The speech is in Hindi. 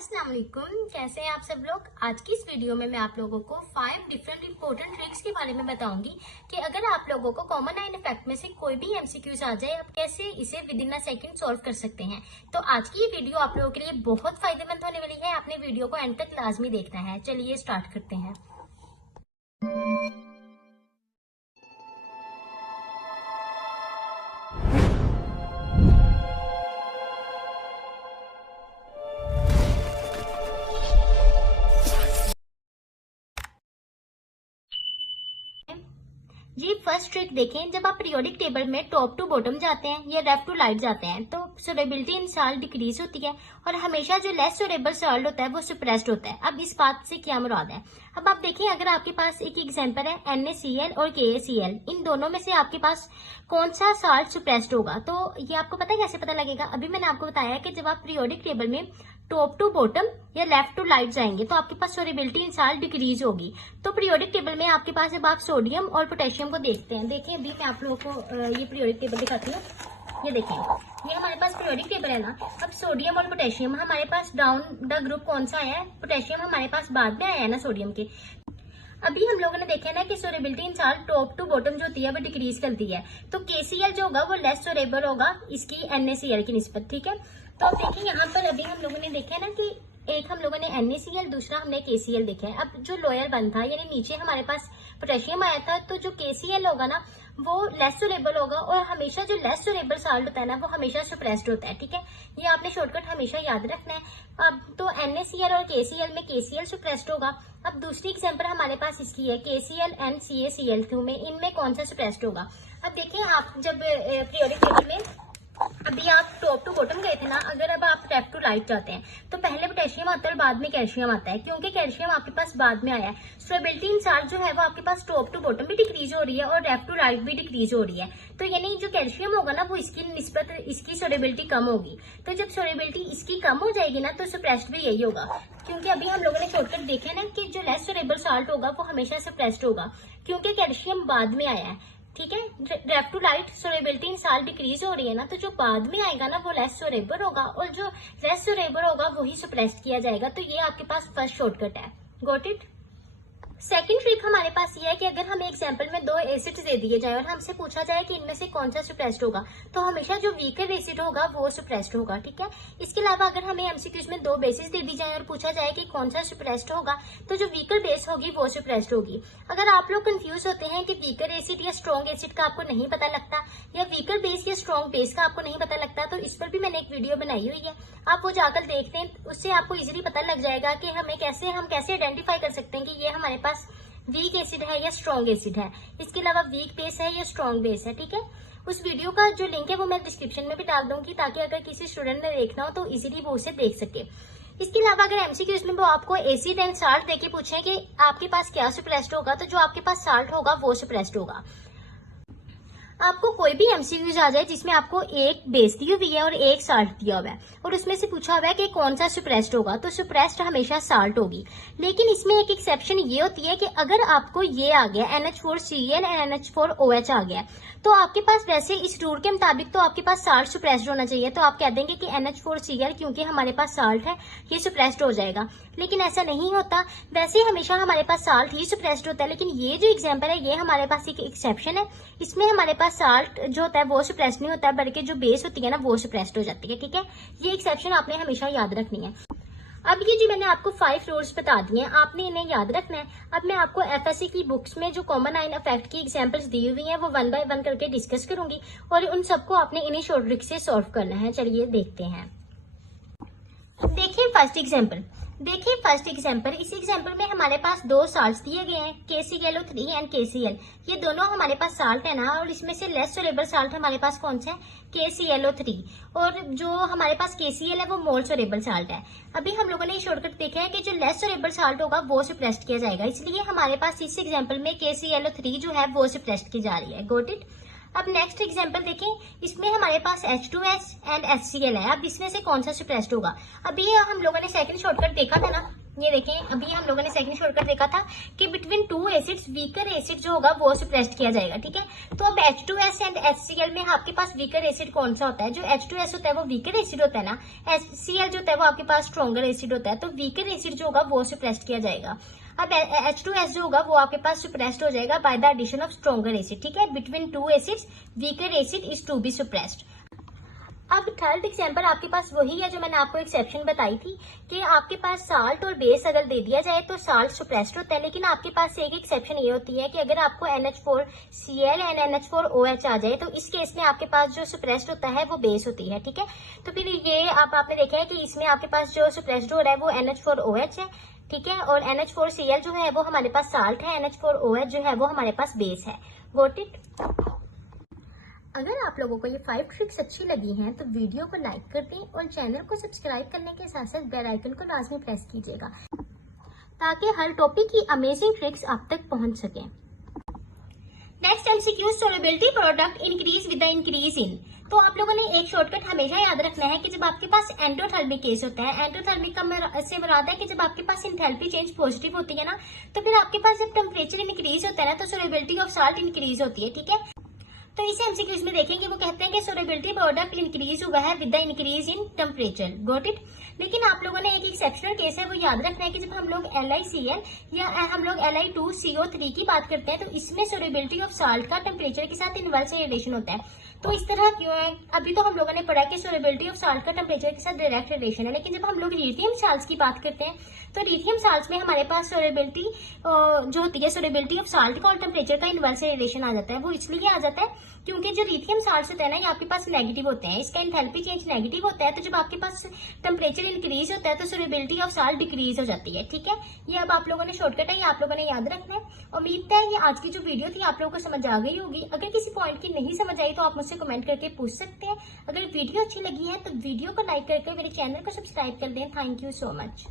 अस्सलाम वालेकुम, कैसे हैं आप सब लोग। आज की इस वीडियो में मैं आप लोगों को 5 डिफरेंट इंपॉर्टेंट ट्रिक्स के बारे में बताऊंगी कि अगर आप लोगों को कॉमन नाइन इफेक्ट में से कोई भी एमसीक्यूज आ जाए, आप कैसे इसे with in a second solve कर सकते हैं। तो आज की ये वीडियो आप लोगों के लिए बहुत फायदेमंद होने वाली है। आपने वीडियो को एंड तक लाजमी देखना है। चलिए स्टार्ट करते हैं। जी फर्स्ट ट्रिक देखें, जब आप पीरियोडिक टेबल में टॉप टू बॉटम जाते हैं या लेफ्ट टू राइट जाते हैं तो सोरेबिलिटी इन साल्ट डिक्रीज होती है और हमेशा जो लेस सोरेबल साल्ट होता है वो सुप्रेस्ड होता है। अब इस बात से क्या मुराद है, अब आप देखें अगर आपके पास एक एग्जांपल है NaCl और KaCl, इन दोनों में से आपके पास कौन सा साल्ट सुप्रेस्ड होगा, तो ये आपको पता है कैसे पता लगेगा। अभी मैंने आपको बताया कि जब आप पीरियोडिक टेबल में टॉप टू बॉटम या लेफ्ट टू राइट जाएंगे तो आपके पास सोरेबिलिटी इन साल्ट डिक्रीज होगी। तो पीरियोडिक टेबल में आपके पास जब आप सोडियम और पोटेशियम को देखते हैं, देखिए अभी मैं आप लोगों को ये पीरियोडिक टेबल दिखाती हूँ। ये देखें, ये हमारे पास पीरियोडिक टेबल है ना। अब सोडियम और पोटेशियम हमारे पास डाउन द ग्रुप कौन सा आया है, पोटेशियम हमारे पास बाद में आया है ना सोडियम के। अभी हम लोगों ने देखा ना कि सोरेबिलिटी in salt top to bottom जो होती है वो डिक्रीज करती है। तो KCl जो होगा वो लेस सोरेबल होगा इसकी NaCl की निस्बत, ठीक है। तो अब देखिए यहाँ पर अभी हम लोगों ने देखा है ना कि एक हम लोगों ने NaCl, दूसरा हमने KCl देखा है। अब जो लोअर वन था यानी नीचे हमारे पास पोटेशियम आया था, तो जो KCl होगा ना वो लेस सोरेबल होगा और हमेशा जो लेस सोरेबल साल्ट होता है ना वो हमेशा सुप्रेस्ड होता है, ठीक है। ये आपने शॉर्टकट हमेशा याद रखना है। अब तो NaCl और KCl में KCl सुप्रेस्ड होगा। अब दूसरी एग्जांपल हमारे पास इसकी है KCl एंड CaCl2 में, इनमें कौन सा सुप्रेस्ड होगा। अब देखिए आप जब पीरियोडिक टेबल में अभी आप टॉप टू बॉटम गए थे ना, अगर अब आप लेफ्ट टू राइट जाते हैं तो पहले पोटेशियम आता है और बाद में कैल्शियम आता है, क्योंकि कैल्शियम आपके पास बाद में आया है। सोरेबिलिटी इन साल्ट जो है वो आपके पास टॉप टू बॉटम भी डिक्रीज हो रही है और लेफ्ट टू राइट भी डिक्रीज हो रही है। तो यानी जो कैल्शियम होगा ना वो इसकी निस्बत इसकी सोरेबिलिटी कम होगी। तो जब सोरेबिलिटी इसकी कम हो जाएगी ना तो सुप्रेस्ड भी यही होगा, क्योंकि अभी हम लोगों ने शॉर्टकट देखा ना कि जो लेस सोरेबल साल्ट होगा वो हमेशा सुप्रेस्ड होगा, क्योंकि कैल्शियम बाद में आया है, ठीक है। Left to right solubility in salt decreases हो रही है ना, तो जो बाद में आएगा ना वो लेस सोरेबल होगा और जो लेस सोरेबल होगा वही सुप्रेस्ड किया जाएगा। तो ये आपके पास फर्स्ट शॉर्टकट है। Got it. सेकंड ट्रिक हमारे पास ये है कि अगर हमें एग्जांपल में दो एसिड्स दे दिए जाए और हमसे पूछा जाए कि इनमें से कौन सा सुप्रेस्ड होगा, तो हमेशा जो वीकर एसिड होगा वो सुप्रेस्ड होगा, ठीक है। इसके अलावा अगर हमें एमसीक्यूज में दो बेसिस दे दी जाए और पूछा जाए कि कौन सा सुप्रेस्ड होगा, तो जो वीकर बेस होगी वो सुप्रेस्ड होगी। अगर आप लोग कंफ्यूज होते हैं कि वीकर एसिड या स्ट्रॉन्ग एसिड का आपको नहीं पता लगता या वीकर बेस या स्ट्रॉन्ग बेस का आपको नहीं पता लगता, तो इस पर भी मैंने एक वीडियो बनाई हुई है, आप वो जाकर देखते हैं। उससे आपको इजिली पता लग जाएगा कि हम कैसे आइडेंटिफाई कर सकते हैं कि ये हमारे पास वीक एसिड है या स्ट्रॉन्ग एसिड है, इसके अलावा वीक बेस है या स्ट्रॉन्ग बेस है, ठीक है। उस वीडियो का जो लिंक है वो मैं डिस्क्रिप्शन में भी डाल दूंगी, ताकि अगर किसी स्टूडेंट ने देखना हो तो इजीली वो उसे देख सके। इसके अलावा अगर एमसीक्यूज में वो आपको एसिड एंड साल्ट देके पूछे कि आपके पास क्या सुप्रेस्ड होगा, तो जो आपके पास साल्ट होगा वो सुप्रेस्ड होगा। आपको कोई भी एमसीक्यूज आ जाए जिसमें आपको एक बेस दी हुई है और एक साल्ट दिया हुआ है और उसमें से पूछा हुआ है कि कौन सा सुप्रेस्ड होगा, तो सुप्रेस्ड हमेशा साल्ट होगी। लेकिन इसमें एक एक्सेप्शन ये होती है कि अगर आपको ये आ गया NH4Cl एंड NH4OH आ गया, तो आपके पास वैसे इस रूल के मुताबिक तो आपके पास साल्ट सुप्रेस्ड होना चाहिए, तो आप कह देंगे कि NH4Cl क्योंकि हमारे पास साल्ट है ये सुप्रेस्ड हो जाएगा। लेकिन ऐसा नहीं होता, वैसे हमेशा हमारे पास साल्ट ही सुप्रेस्ड होता है। लेकिन ये जो एग्जांपल है ये हमारे पास एक एक्सेप्शन है, इसमें हमारे पास साल्ट जो होता है वो सुप्रेस्ड नहीं होता है, बल्कि जो बेस होती है ना वो सुप्रेस्ड हो जाती है, ठीक है। ये एक्सेप्शन आपने हमेशा याद रखनी है। अब ये जो मैंने आपको 5 रूल्स बता दिए हैं, आपने इन्हें याद रखना है। अब मैं आपको FSC की बुक्स में जो कॉमन नाइन इफेक्ट की एग्जांपल्स दी हुई हैं वो 1 बाय 1 करके डिस्कस करूंगी और उन सबको आपने इन्हीं शॉर्ट ट्रिक से सॉल्व करना है। चलिए देखते हैं। देखिए फर्स्ट एग्जांपल, इस एग्जांपल में हमारे पास दो साल्ट्स दिए गए हैं KClO3 एंड KCl। ये दोनों हमारे पास साल्ट है ना, और इसमें से लेस सोरेबल साल्ट हमारे पास कौन सा है, KClO3, और जो हमारे पास KCl है वो मोर सोरेबल साल्ट है। अभी हम लोगों ने शॉर्टकट देखा है कि जो लेस सोरेबल साल्ट होगा वो सुप्रेस्ड किया जाएगा, इसलिए हमारे पास इस एग्जाम्पल में KClO3 जो है वो सुप्रेस्ड की जा रही है। Got it. अब नेक्स्ट एग्जांपल देखें, इसमें हमारे पास H2S एंड HCl है। अब इसमें से कौन सा सुप्रेस्ड होगा। अभी हम लोगों ने सेकंड शॉर्टकट देखा था ना, ये देखें, अभी हम लोगों ने सेकंड शॉर्टकट देखा था कि between two acids weaker acid जो होगा वो सप्रेस्ड किया जाएगा, ठीक है। तो अब H2S एंड HCl में आपके पास वीकर एसिड कौन सा होता है? जो H2S होता है वो वीकर एसिड होता है ना, HCl जो होता है वो आपके पास स्ट्रॉन्गर एसिड होता है, तो वीकर एसिड जो होगा वो सप्रेस्ड किया जाएगा। अब H2S जो होगा वो आपके पास सप्रेस्ड हो जाएगा by the addition of stronger acid, ठीक है। Between two acids weaker acid is to be suppressed. अब थर्ड एग्जाम्पल आपके पास वही है जो मैंने आपको एक्सेप्शन बताई थी कि आपके पास साल्ट और बेस अगर दे दिया जाए तो साल्ट सप्रेस्ड होता है, लेकिन आपके पास एक एक्सेप्शन ये होती है कि अगर आपको NH4Cl एंड NH4OH आ जाए तो इस केस में आपके पास जो सप्रेस्ड होता है वो बेस होती है, ठीक है। तो फिर ये आपने देखा है कि इसमें आपके पास जो सप्रेस्ड हो रहा है वो NH4OH है, ठीक है, और NH4Cl जो है वो हमारे पास साल्ट है, NH4OH जो है वो हमारे पास बेस है। Got it. अगर आप लोगों को ये 5 ट्रिक्स अच्छी लगी हैं तो वीडियो को लाइक कर दें और चैनल को सब्सक्राइब करने के साथ साथ बेल आइकन को लाजमी प्रेस कीजिएगा ताकि हर टॉपिक की अमेजिंग ट्रिक्स आप तक पहुंच सकें। Next MCQ, solubility product increase with the increase in. तो आप लोगों ने एक शॉर्टकट हमेशा याद रखना है कि जब आपके पास एंडोथर्मिक केस होता है, एंडोथर्मिक का से मुराद है कि जब आपके पास इंथैल्पी चेंज पॉजिटिव होती है ना, तो फिर आपके पास जब टेम्परेचर इंक्रीज होता है ना तो सोलबिलिटी ऑफ साल्ट इंक्रीज होती है, ठीक है। तो इसे MCQs में देखेंगे, वो कहते हैं कि सोलबिलिटी प्रोडक्ट इंक्रीज हुआ है with the increase in temperature. Got it. लेकिन आप लोगों ने एक एक्सेप्शनल केस है वो याद रखना है कि जब हम लोग LiCl या हम लोग Li2CO3 की बात करते हैं तो इसमें सोलबिलिटी ऑफ साल्ट का टेम्परेचर के साथ इनवर्स रिलेशन होता है। तो इस तरह क्यों है? अभी तो हम लोगों ने पढ़ा कि सोलबिलिटी ऑफ साल्ट का टेम्परेचर के साथ डायरेक्ट रिलेशन है, लेकिन जब हम लोग लिथियम साल्ट्स की बात करते हैं तो लिथियम साल्ट्स में हमारे पास सोलबिलिटी जो होती है, सोलबिलिटी ऑफ साल्ट का और टेम्परेचर का इनवर्स रिलेशन आ जाता है। वो इसलिए आ जाता है क्योंकि जो लिथियम साल्ट्स होते हैं ना ये आपके पास नेगेटिव होते हैं, इसका एंथैल्पी चेंज नेगेटिव होता है, तो जब आपके पास टेम्परेचर इंक्रीज होता है तो सोलबिलिटी ऑफ साल्ट डिक्रीज हो जाती है, ठीक है। ये अब आप लोगों ने शॉर्टकट है, ये आप लोगों ने याद रखना है। उम्मीद है ये आज की जो वीडियो थी आप लोगों को समझ आ गई होगी। अगर किसी पॉइंट की नहीं समझ आई तो आप मुझसे कमेंट करके पूछ सकते हैं। अगर वीडियो अच्छी लगी है तो वीडियो को लाइक करके मेरे चैनल को सब्सक्राइब कर दें। Thank you so much.